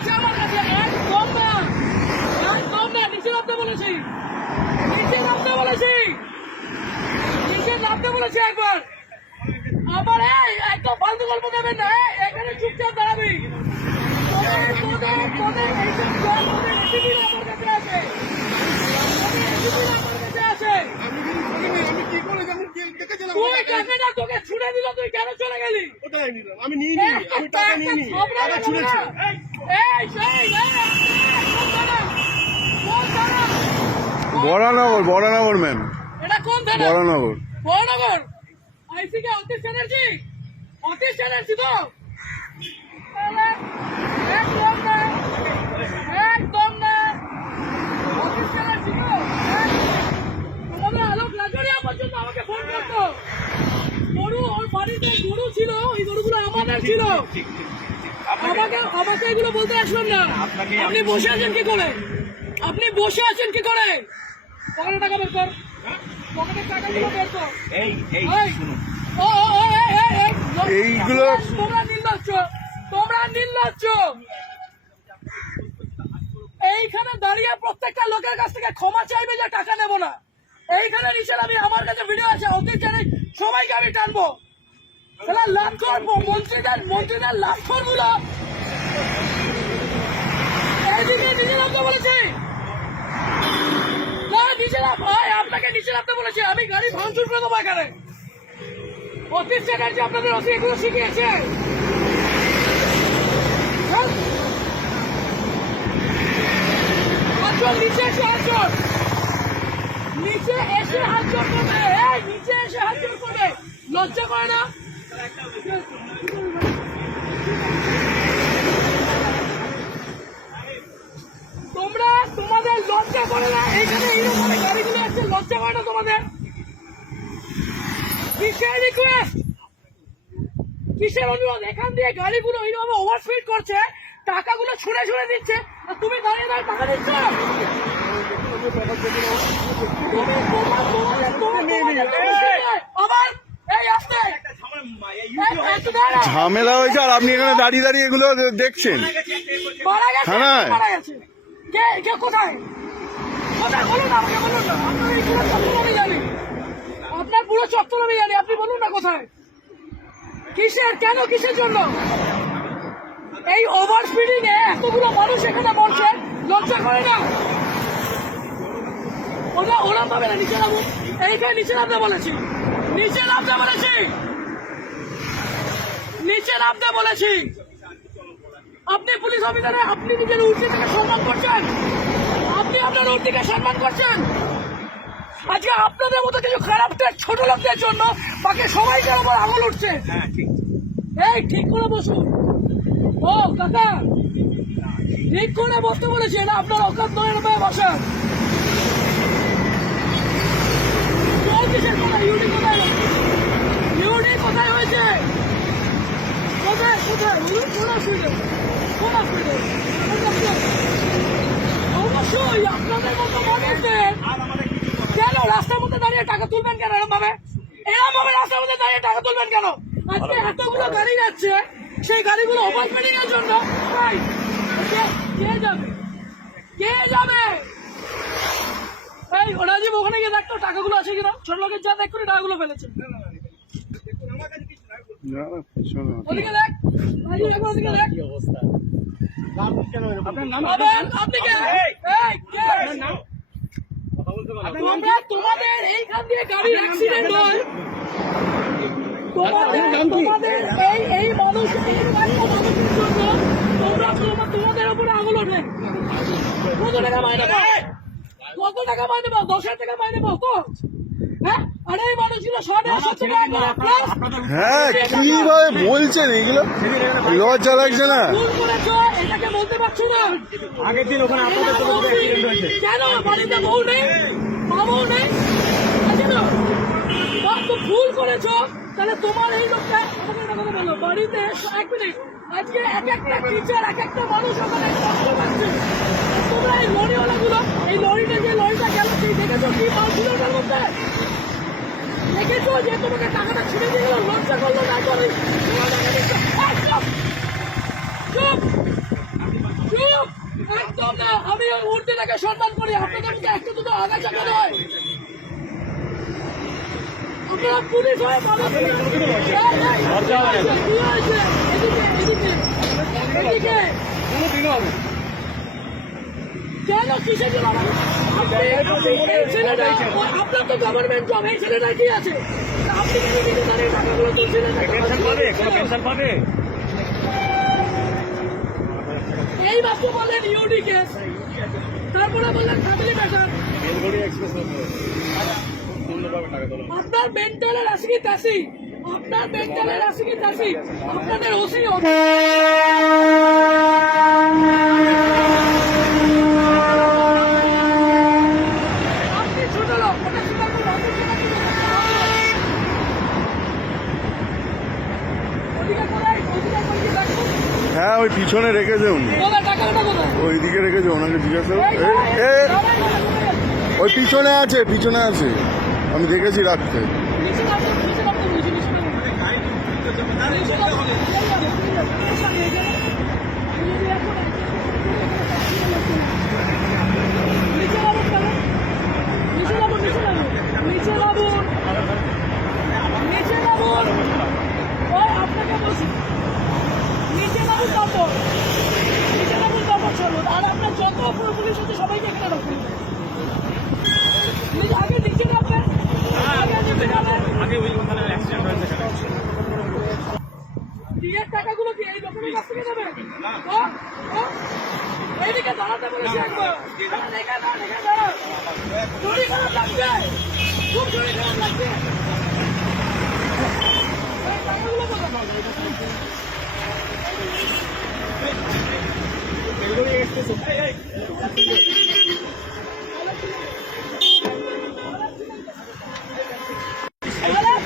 আছে আমার কাছে, একদম না, একদম না। নিচে নামতে বলেছি, নিচে নামতে বলেছি, নিচে নামতে বলেছি একবার। আমার একদম ফালতু গল্প দেবেন না, এখানে চুপচাপ দাঁড়াবি। তোদের এইসব জল, তোদের রেসিপি আমার কাছে আছে, তোকে ছুড়ে দিল, তুই কেন চলে গেলি? আমি নিইনি, আমি টাকা নিইনি, টাকা ছুঁড়েছে। বরানগর, বরানগর ম্যাম, এটা কোন থানা? বরানগর। বরানগর আইসি কে অতীশ চ্যাটার্জি? অতীশ চ্যাটার্জি তো? একদম না, একদম না, অতীশ চ্যাটার্জি তো? তোমাদের আলোক লাজরিয়া পর্যন্ত আমাকে ফোন করতো। গরু, ওর বাড়িতে গরু ছিল, ওই গরুগুলো আমাদের ছিল। আমাকে এগুলো বলতে আসবেন না। আপনি বসে আছেন কি করে? আপনি বসে আছেন কি করে? পকেটে টাকা বের কর, পকেটের টাকাগুলো বের কর। এইগুলো তোমরা নির্লজ্জ, তোমরা নির্লজ্জ। এইখানে দাঁড়িয়ে প্রত্যেকটা লোকের কাছ থেকে ক্ষমা চাইবে যে টাকা নেবো না। এইখানে নিচে আমি, আমার কাছে ভিডিও আছে, অতীত জানি, সবাইকে আমি টানবো। লাভ করবো মন্ত্রীদের লাভ করবো না। এইদিকে নিচে নামতে বলেছি না, নিচে নাম ভাই, আপনাকে নিচে নামতে বলেছি। আমি গাড়ি ভাঙচুর করে দেবো এখানে। অতীশ চ্যাটার্জি আপনাদের অতি এগুলো শিখিয়েছে। নিচে এসে হাত জোর, নিচে এসে হাত জোর করবে, নিচে এসে হাত জোর করবে, লজ্জা করে না? তোমরা, তোমাদের লজ্জা করে না? এইখানে এইরকম গাড়িগুলো আছে, লজ্জা করে না তোমাদের? কিসের রিকোয়েস্ট, কিসের অনুরোধ? এখান দিয়ে গাড়িগুলো এইভাবে ওভারস্পিড করছে, টাকাগুলো ছুঁড়ে ছুঁড়ে দিচ্ছে, আর তুমি দাঁড়িয়ে দাঁড়িয়ে টাকা দিচ্ছ। ঝামেলা হয়েছে আর আপনি এখানে দাঁড়িয়ে দাঁড়িয়ে এগুলো দেখছেন। থানায় কোথায়? কোথায় বলুন, আমাকে বলুন না। আপনার এই পুরো চত্বর আমি জানি, আপনার পুরো চত্বর আমি জানি, আপনি বলুন না কোথায়, কিসের, কেন, কিসের জন্য? এই ওভার স্পিডিং এ এতগুলো মানুষ এখানে বলছে, লজ্জা করে না? ওরা পাবে না। নিচে নামো, এইখানে নিচে নামতে বলেছি, নিচে নামতে বলেছি, নিচে নামতে বলেছি। আপনি পুলিশ অফিসারে, আপনি নিজের উর্দিকে সম্মান করছেন, আপনি আপনার উর্দিকে সম্মান করছেন। আজকে আপনাদের মতো কিছু খারাপ ছোট লোকদের জন্য বাকি সবাইকে আমার আঙুল উঠছে। এই ঠিক করে বসুন। ও কাকা, ঠিক করে বসতে বলেছি, এটা আপনার অকাত নয়, বসেন। ইউডি কোথায়, ইউডি কোথায় হয়েছে? কোথায় কোথায় বলুন? কোন অসুবিধা, কোন অসুবিধা? অবশ্যই আপনাদের মতো মানুষদের কেন রাস্তার মধ্যে দাঁড়িয়ে টাকা তুলবেন কেন? এরকম ভাবে, এরকম ভাবে রাস্তার মধ্যে দাঁড়িয়ে টাকা তুলবেন কেন? আজকে এতগুলো গাড়ি যাচ্ছে, সেই গাড়িগুলো ওভারস্পিডিং এর জন্য কে যাবে, কে যাবে? এই রাজীব, ওখানে গিয়ে দেখতো টাকাগুলো আছে কিনা, ছোট লোকের যা দেখ করে টাকাগুলো ফেলেছে। ওদিকে দেখ রাজীব, একবার ওদিকে দেখ। তোমাদের এইখান দিয়ে গাড়ি অ্যাক্সিডেন্ট হয়, তোমাদের এই মানুষ, তোমাদের উপরে আঙুল ওঠে। কত টাকা মাইনে পাও? কত টাকা মাইনে পাও? 10,000 টাকা মাইনে পাও তো? হ্যাঁ, আরে এই মানুষগুলো 150 টাকা। হ্যাঁ, কিভাবে বলছেন এগুলো? লজ্জা লাগছে না? এটাকে বলতে পারছো না? আগের দিন ওখানে আপনাদের কেন বাড়িতে বউ নেই, মা বউ নেই? ভুল করেছো, তাহলে তোমার এই লোকটা আমাকে বলো বাড়িতে। এক মিনিট, আজকে এক একটা টিচার, এক একটা মানুষ ওখানে কষ্ট পাচ্ছে। তোমরা এই লরিওয়ালা গুলো, এই লরিটা, যে লরিটা গেল, সেই দেখেছো কি মাল ছিল ওটার মধ্যে? দেখেছো যে তোমাকে টাকাটা ছিঁড়ে দিয়ে গেল, লজ্জা করলো না? চুপ চুপ চুপ আমি উর্দিটাকে সম্মান করি, আপনাদের মধ্যে একটা দুটো আগাছা কেন হয়? আপনারা পুলিশ হয়ে পালান। কি হয়েছে? এদিকে কেন কিসের জন্য এই ছেলেটা, আপনার তো গভর্নমেন্ট জব, এই ছেলেটা কি আছে? আপনি কেন নিজে দাঁড়িয়ে টাকাগুলো তুলছিলেন? এই মাত্র বললেন ইউডি কেস, তারপরে বললেন ফ্যামিলি ম্যাটার। আপনার মেন্টালের আসি তাসি, আপনার মেন্টালের আসি তাসি, আপনাদের ওসি আপনি ছোট লোক, ওটা ছোট লোক, আপনি ছোট লোক। ওদিকে কোথায়? ওদিকে কোথায় দেখুন? হ্যাঁ ওই পিছনে রেখেছে উনি, কোথায় টাকাটা কোথায়? ওইদিকে রেখেছে, ওনাকে জিজ্ঞাসা ওই পিছনে আছে, পিছনে আছে, আমি দেখেছি রাখতে। আর আপনার যত পুলিশ আছে সবাইকে এখানে রাখুন। আগে নিচে নামবেন, আগে নিচে নামবেন। বিয়ের টাকাগুলো কি এই লোকের কাছ থেকে নেবে? এইদিকে দাঁড়াতে বলেছি একবার। চুরি খারাপ লাগছে, খুব চুরি খারাপ লাগছে। এই টাকাগুলো কোথায়?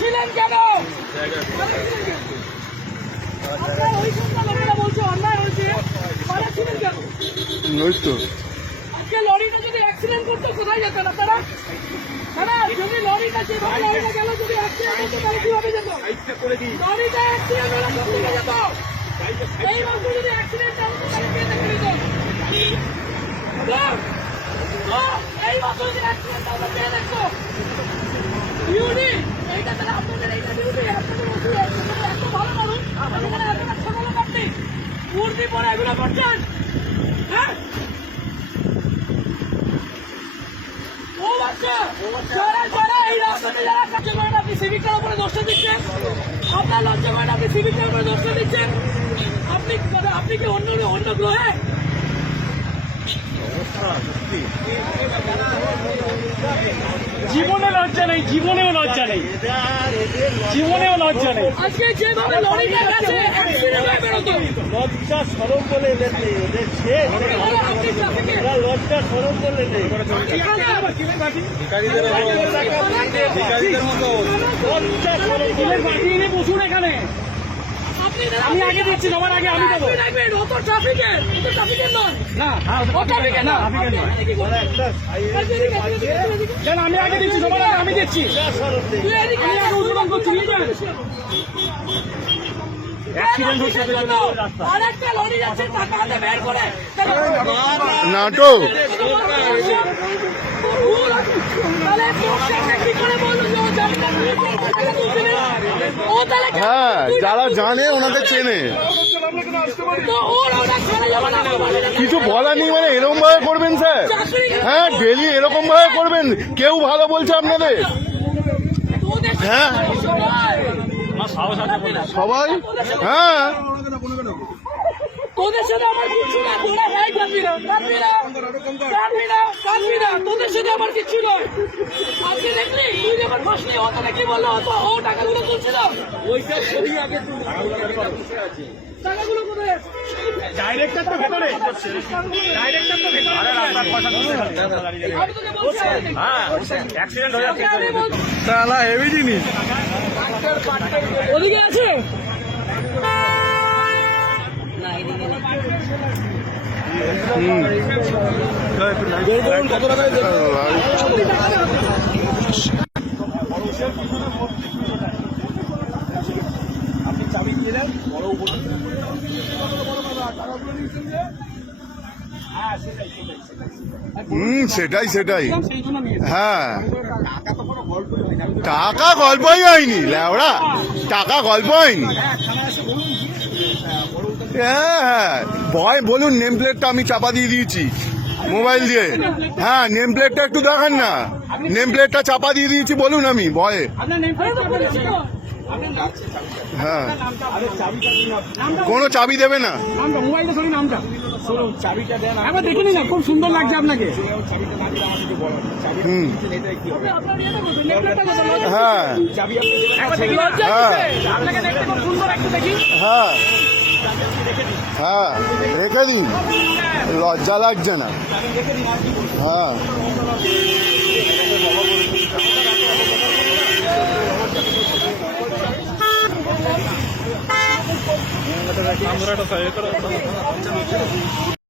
ছিলেন কেন? আপনার ওই সন্ধ্যা লোকেরা বলছে অন্যায় হয়েছে, ছিলেন কেন? ওই তো আজকে লরিটা যদি অ্যাক্সিডেন্ট করতো কোথায় যেতেন আপনারা? যদি লরিটা যেভাবে লরিটা গেল, যদি অ্যাক্সিডেন্ট করতো তাহলে কিভাবে যেত? লরিটা অ্যাক্সিডেন্ট হলে কোথায় যেত? এই মাত্র যদি অ্যাক্সিডেন্ট হতো তাহলে কে দেখে নিত? এই মাত্র যদি অ্যাক্সিডেন্ট হতো কে দেখতো? ইউনি এইটা তাহলে আপনাদের এইটা ডিউটি, আপনাদের ওসি এত ভালো মানুষ, এখানে এতটা ছোট লোক আপনি উর্দি পরে এগুলো করছেন? হ্যাঁ ও বাচ্চা, যারা যারা এই রাস্তাতে যারা কাছে করেন, আপনি সিভিকটার উপরে দোষটা দিচ্ছেন। আপনার লজ্জা করেন, আপনি সিভিকটার উপরে দোষটা দিচ্ছেন। আপনি কি অন্য গ্রহে? জীবনে লজ্জা নেই, জীবনেও লজ্জা নেই, জীবনেও লজ্জা নেই। আজকে যেভাবে লরিটা গেছে অ্যাক্সিডেন্ট হয়ে বেরোতো, লজ্জা সরম বলে এদের নেই, ওদের শেষ। ওরা লজ্জা সরম বলে নেই। লজ্জা সরম বলে বাঁচিয়ে নিয়ে বসুন এখানে। আমি আগে দিচ্ছি, তোমার আগে আমি দেবো। অত ট্রাফিকের নয় না, ও ট্রাফিকের না। কেন আমি আগে দিচ্ছি, তোমার আগে আমি দিচ্ছি। আমি আগে উদ্বোধন করছি, নিয়ে যান। অ্যাক্সিডেন্ট হচ্ছে রাস্তা। আর একটা লরি যাচ্ছে টাকা হাতে বের করে নাটক। হ্যাঁ যারা জানে ওনাদের চেনে, কিছু বলার নেই। মানে এরকম ভাবে করবেন স্যার? হ্যাঁ ডেলি এরকম ভাবে করবেন? কেউ ভালো বলছে আপনাদের? হ্যাঁ সবাই, হ্যাঁ তোদের সাথে আমার কিছু না, তোরা ভাই কাঁদবি না, তোদের সাথে আমার কিছু নয়। আজকে দেখলি তুই যখন বসলি, ও তোকে কি বললো? ও টাকাগুলো তুলছিল, টাকাগুলো কোথায়? ডাইরেক্টর তো ভেতরে, ডাইরেক্টর তো ভেতরে। আমি তোকে বলছি অ্যাক্সিডেন্ট হয়ে যাচ্ছে। তাহলে হেভি জিনিস। ওদিকে আছে কত টাকায় আপনি চাবি দিলেন, বড় সেটাই সেটাই সেই জন্য নিয়েছি। হ্যাঁ টাকা গল্পই হয়নি ল্যাওড়া, টাকা গল্প হয়নি। হ্যাঁ হ্যাঁ ভয় বলুন, নেম প্লেটটা আমি চাপা দিয়ে দিয়েছি মোবাইল দিয়ে। হ্যাঁ নেম প্লেটটা একটু দেখান না, নেম প্লেটটা চাপা দিয়ে দিয়েছি বলুন আমি ভয়ে। আপনার নেম প্লেটটা বলেছি তো? হ্যাঁ নামটা নামটা কোনো চাবি দেবে না। নামটা মোবাইলটা সরি নামটা একবার দেখে নিন না, খুব সুন্দর লাগছে আপনাকে। হুম আপনার ইয়েটা বলুন, নেকলেসটা বলুন। হ্যাঁ একবার দেখি না? লজ্জা হ্যাঁ। দিচ্ছে। আপনাকে দেখতে খুব সুন্দর একটু দেখি। হ্যাঁ হ্যাঁ রেখে দিন, লজ্জা লাগছে না। হ্যাঁ আমরা